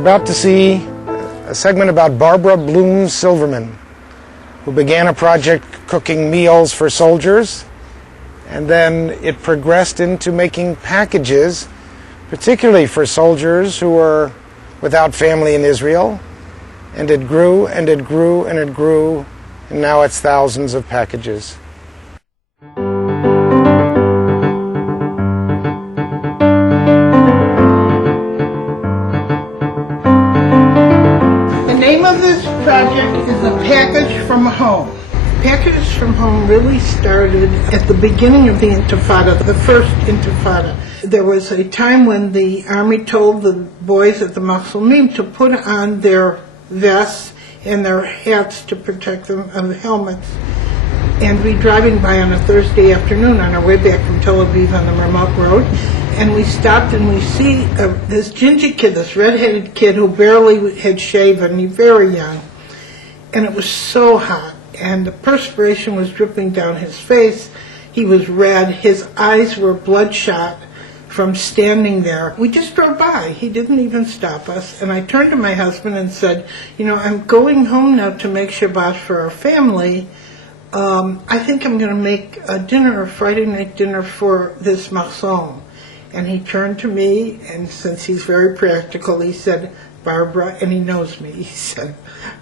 about to see a segment about Barbara Bloom Silverman, who began a project cooking meals for soldiers, and then it progressed into making packages, particularly for soldiers who were without family in Israel, and it grew and it grew and it grew, and now it's thousands of packages. The name of this project is A Package from Home. Packages from Home really started at the beginning of the Intifada, the first Intifada. There was a time when the army told the boys at the Mausoleum to put on their vests and their hats to protect them, and helmets. And we'd be driving by on a Thursday afternoon on our way back from Tel Aviv on the remote road, and we stopped and we see this ginger kid, this red-headed kid who barely had shaven, he's very young, and it was so hot. And the perspiration was dripping down his face. He was red. His eyes were bloodshot from standing there. We just drove by. He didn't even stop us. And I turned to my husband and said, you know, I'm going home now to make Shabbat for our family. I think I'm going to make a dinner, a Friday night dinner for this Machzon. And he turned to me, and since he's very practical, he said, Barbara, and he knows me, he said,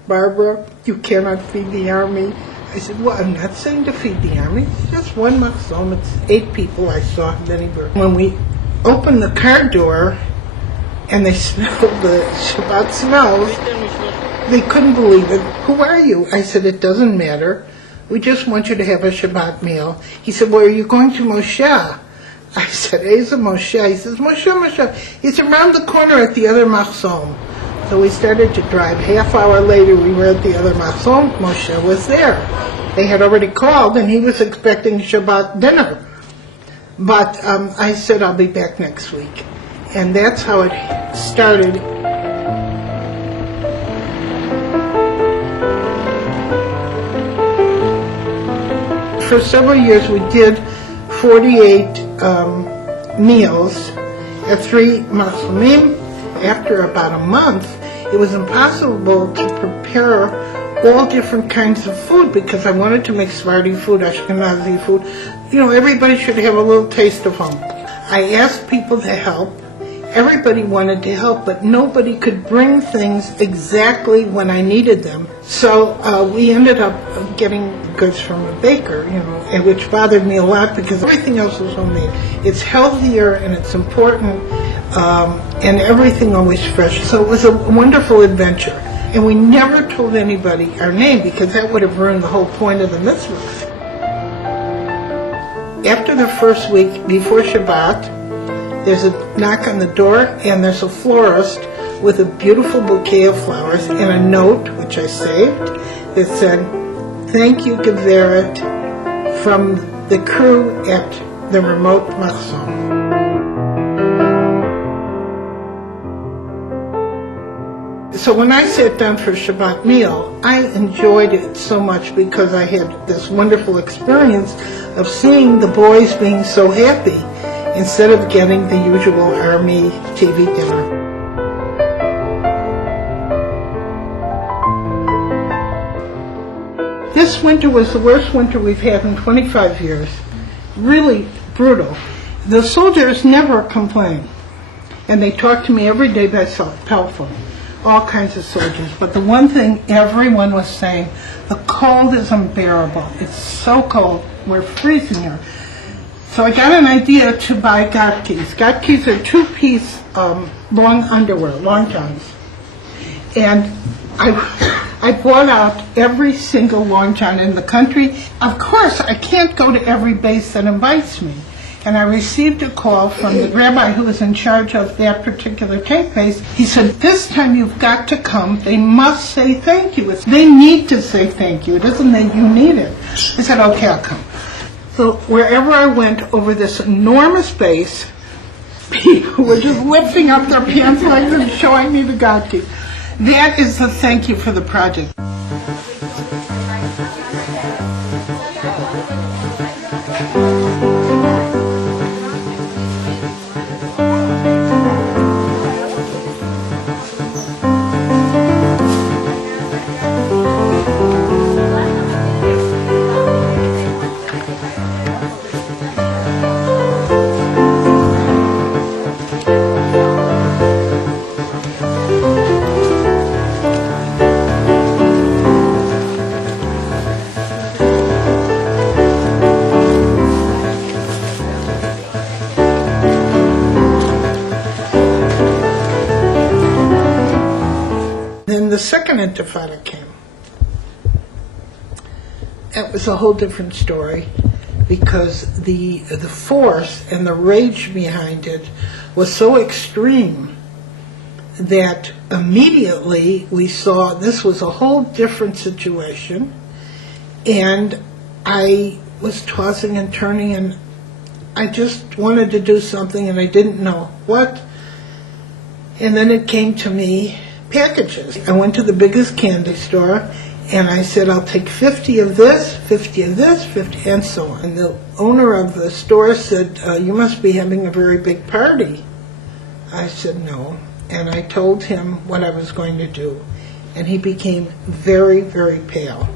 Barbara, you cannot feed the army. I said, well, I'm not saying to feed the army. It's just one Machzon. It's 8 people I saw in Denver. When we opened the car door and they smelled the Shabbat smells, they couldn't believe it. Who are you? I said, it doesn't matter. We just want you to have a Shabbat meal. He said, well, are you going to Moshe? I said, Eza Moshe. He says, Moshe. He's around the corner at the other Machzon. So we started to drive. Half hour later, we were at the other Machzon. Moshe was there. They had already called, and he was expecting Shabbat dinner. But I said, I'll be back next week. And that's how it started. For several years, we did 48 meals at 3 Mausoleum. After about a month, it was impossible to prepare all different kinds of food because I wanted to make Sephardi food, Ashkenazi food. You know, everybody should have a little taste of home. I asked people to help. Everybody wanted to help, but nobody could bring things exactly when I needed them. So we ended up getting goods from a baker, you know, and which bothered me a lot because everything else was homemade. It's healthier and it's important, and everything always fresh. So it was a wonderful adventure. And we never told anybody our name because that would have ruined the whole point of the mitzvah. After the first week, before Shabbat, there's a knock on the door, and there's a florist with a beautiful bouquet of flowers and a note, which I saved, that said, thank you, Geveret, from the crew at the remote Machzon. So when I sat down for Shabbat meal, I enjoyed it so much because I had this wonderful experience of seeing the boys being so happy instead of getting the usual army TV dinner. This winter was the worst winter we've had in 25 years. Really brutal. The soldiers never complain, and they talk to me every day by telephone. All kinds of soldiers. But the one thing everyone was saying, the cold is unbearable. It's so cold. We're freezing here. So I got an idea to buy gatkis. Gatkis are 2-piece long underwear, long johns. And I bought out every single long john in the country. Of course, I can't go to every base that invites me. And I received a call from the rabbi who was in charge of that particular tank base. He said, this time you've got to come. They must say thank you. They need to say thank you. It isn't that you need it. I said, okay, I'll come. So wherever I went over this enormous base, people were just lifting up their pants legs and showing me the gatki. That is the thank you for the project. second Intifada came, it was a whole different story, because the force and the rage behind it was so extreme that immediately we saw this was a whole different situation, and I was tossing and turning, and I just wanted to do something, and I didn't know what. And then it came to me, packages. I went to the biggest candy store, and I said, I'll take 50 of this, 50 of this, 50, and so on. And the owner of the store said, you must be having a very big party. I said, no. And I told him what I was going to do. And he became very, very pale.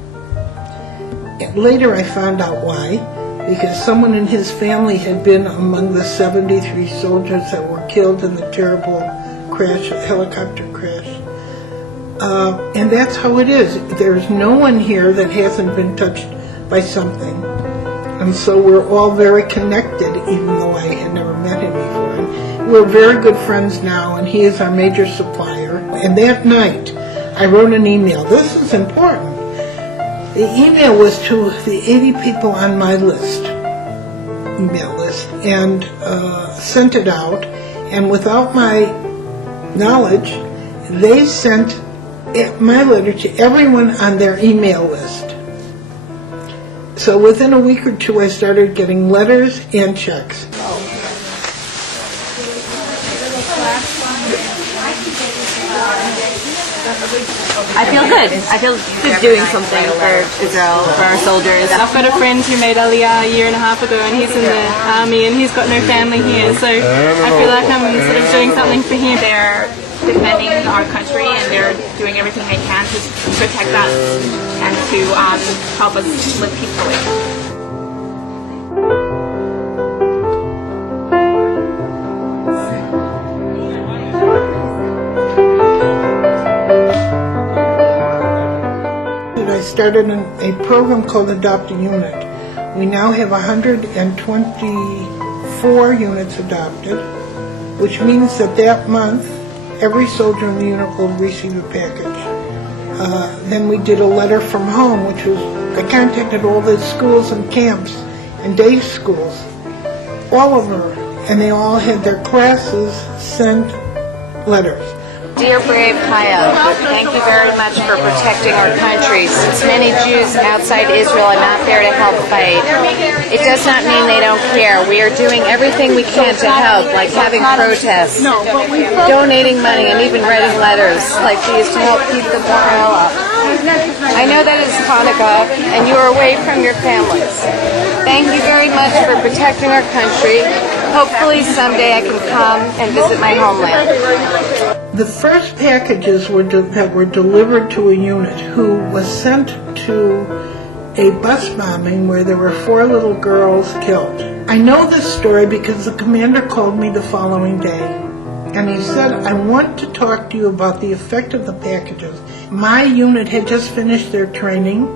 And later I found out why. Because someone in his family had been among the 73 soldiers that were killed in the terrible crash, helicopter crash. And that's how it is. There's no one here that hasn't been touched by something. And so we're all very connected, even though I had never met him before. And we're very good friends now, and he is our major supplier. And that night, I wrote an email. This is important. The email was to the 80 people on my email list, and sent it out. And without my knowledge, they sent my letter to everyone on their email list. So within a week or two, I started getting letters and checks. I feel good. I feel good doing something for Israel, for our soldiers. I've got a friend who made Aliyah a year and a half ago, and he's in the army, and he's got no family here, so I feel like I'm sort of doing something for him. They're defending our country, and they're doing everything they can to protect us and to help us live peacefully. I started a program called Adopt a Unit. We now have 124 units adopted, which means that month, every soldier in the unit will receive a package. Then we did a letter from home, which was, I contacted all the schools and camps and day schools, all of them, and they all had their classes send letters. Dear brave Kaya, thank you very much for protecting our country. Since many Jews outside Israel are not there to help fight, it does not mean they don't care. We are doing everything we can to help, like having protests, donating money, and even writing letters like these to help keep the morale up. I know that it's Hanukkah, and you are away from your families. Thank you very much for protecting our country. Hopefully someday I can come and visit my homeland. The first packages that were delivered to a unit who was sent to a bus bombing where there were 4 little girls killed. I know this story because the commander called me the following day, and he said, I want to talk to you about the effect of the packages. My unit had just finished their training,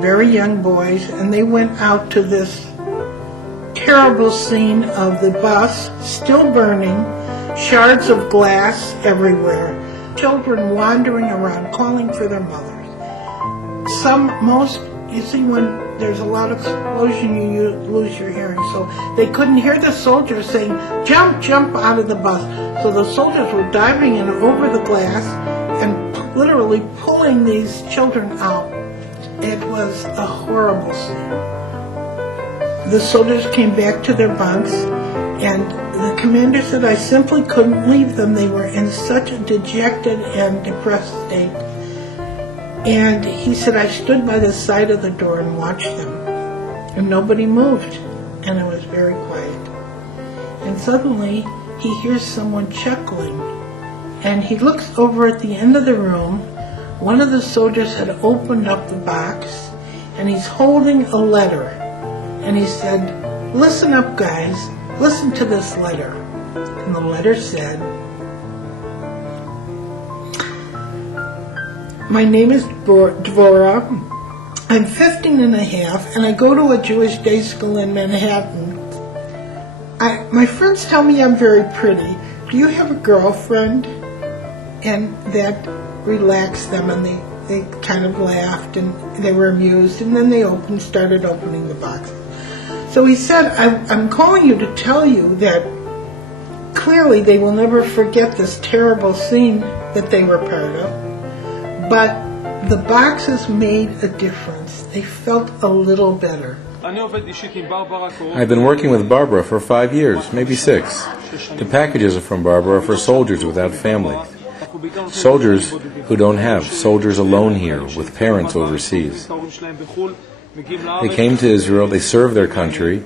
very young boys, and they went out to this terrible scene of the bus still burning, shards of glass everywhere, children wandering around calling for their mothers. You see, when there's a loud explosion, you lose your hearing, so they couldn't hear the soldiers saying, jump, jump out of the bus. So the soldiers were diving in over the glass and literally pulling these children out. It was a horrible scene. The soldiers came back to their bunks, and the commander said, I simply couldn't leave them. They were in such a dejected and depressed state. And he said, I stood by the side of the door and watched them, and nobody moved, and it was very quiet. And suddenly, he hears someone chuckling, and he looks over at the end of the room. One of the soldiers had opened up the box, and he's holding a letter. And he said, listen up, guys. Listen to this letter. And the letter said, my name is Dvorah. I'm 15 and a half, and I go to a Jewish day school in Manhattan. My friends tell me I'm very pretty. Do you have a girlfriend? And that relaxed them, and they kind of laughed and they were amused, and then they started opening the boxes. So he said, I'm calling you to tell you that clearly they will never forget this terrible scene that they were part of, but the boxes made a difference. They felt a little better. I've been working with Barbara for 5 years, maybe 6. The packages from Barbara are for soldiers without families. Soldiers who don't have, soldiers alone here with parents overseas. They came to Israel, they serve their country.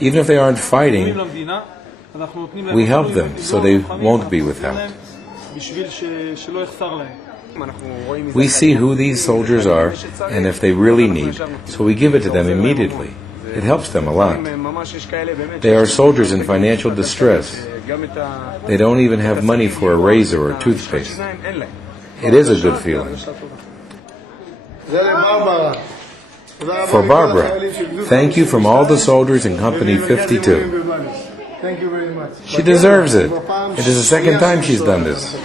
Even if they aren't fighting, we help them so they won't be without. We see who these soldiers are and if they really need, so we give it to them immediately. It helps them a lot. They are soldiers in financial distress. They don't even have money for a razor or toothpaste. It is a good feeling. For Barbara, thank you from all the soldiers in Company 52. Thank you very much. She deserves it. It is the second time she's done this.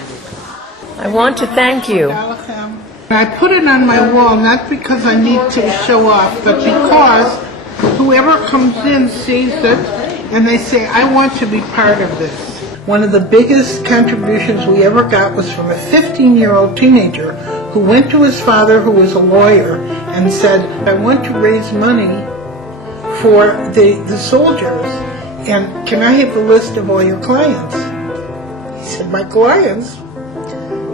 I want to thank you. I put it on my wall not because I need to show off, but because whoever comes in sees it and they say, I want to be part of this. One of the biggest contributions we ever got was from a 15-year-old teenager who went to his father, who was a lawyer, and said, I want to raise money for the soldiers, and can I have the list of all your clients? He said, my clients?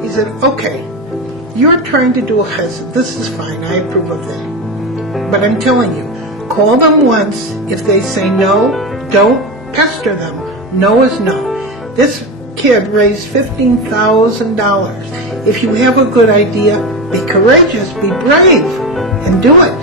He said, okay, you're trying to do a chesed. This is fine. I approve of that. But I'm telling you, call them once. If they say no, don't pester them. No is no. This kid raised $15,000. If you have a good idea, be courageous, be brave, and do it.